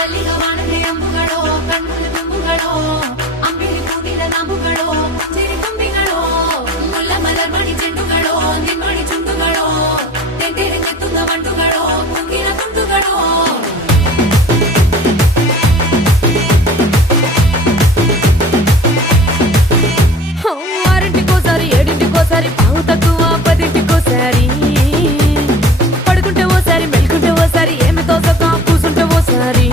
ಮಲ್ಲಿಗ ವಾಣತೆ ಅಂಬುಗಳೋ ಕಣ್ಣುಲ ತುಂಬುಗಳೋ ಅಂಬಿಲಿ ಕೂಡಿದ ನಾಂಬುಗಳೋ ಚಿರಿ ತುಂಬಿಗಳೋ ಮುಲ್ಲ ಮಲರ್ ಮಣಿ ಚೆಂಡುಗಳೋ ನಿನ್ಮಣಿ ಚುಂಡುಗಳೋ ತೆಂತೆರೆ ಕೆತ್ತುದ ಬಂಡುಗಳೋ ಕುಂಗಿನ ತುಂಡುಗಳೋ ఆరింటికోసారి ఏడింటికోసారి పావు తక్కువ పదింటికోసారి పడుకుంటే ఓసారి మెలుకుంటే ఓసారి ఏమి తోసక కూసుంటే ఓసారి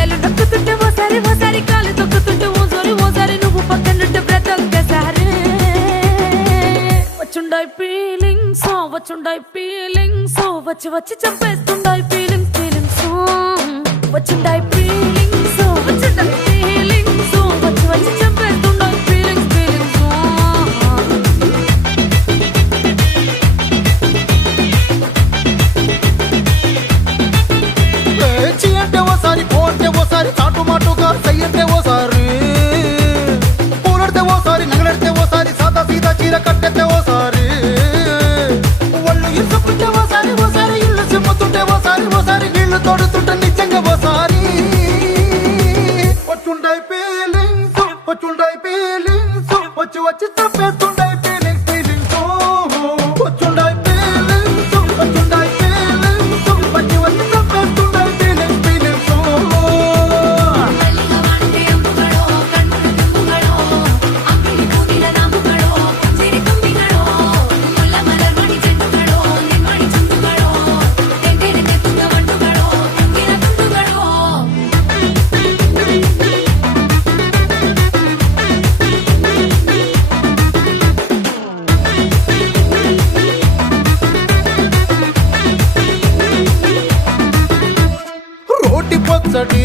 ఏళ్ళు నొక్కుతుంటే ఓసారి ఓసారి కాలు తొక్కుతుంటే ఓసారి ఓసారి నువ్వు పక్కనుంటే బ్రతొక్కసారి వచ్చుండాయి ఫీలింగ్స్ వచ్చి వచ్చి చంపేస్తుండాయి ఫీలింగ్స్ వచ్చుండాయి ఫీలింగ్స్ వచ్చుండాయి ఫీలింగ్స్ వచ్చి వచ్చి చంపేస్తుండాయి ఫీలింగ్స్ చీ అంటే ఓసారి పో అంటే ఓసారి చాటు మాటుగా సై అంటే ఓసారి పూలడితే ఓసారి నగలడితే ఓసారి సాదా సీదా చీర కట్టెత్తే ఓసారి ఒళ్ళు ఇసుకుంటే ఓసారి ఓసారి ఇల్లు సిమ్ముతుంటే ఓసారి ఓసారి నీళ్లు తోడుతుంటే నిజంగా ఓసారి వచ్చుండాయి ఫీలింగ్స్ వచ్చి వచ్చి తప్పేస్తుండాయి ఫీలింగ్స్ వచ్చుండాయి ఫీలింగ్స్ వచ్చి వచ్చి తప్పేస్తుండాయి ఫీలింగ్స్ మల్లిగ వాణతే అంబుಗಳೋ కಣ್ಣుల ತುಂಬುಗಳೋ అంబిలి కూడిన నాంబుಗಳೋ చిరి ತುಂಬಿಗಳೋ ముల్ల మలర్ మణి చెండుಗಳೋ నిన్మణి ಚುಂಡುಗಳೋ ತೆಂತೆರೆ ಕೆತ್ತುದ ಬಂಡುಗಳೋ ಕುಂಗಿನ ತುಂಡುಗಳೋ రోటి పచ్చడి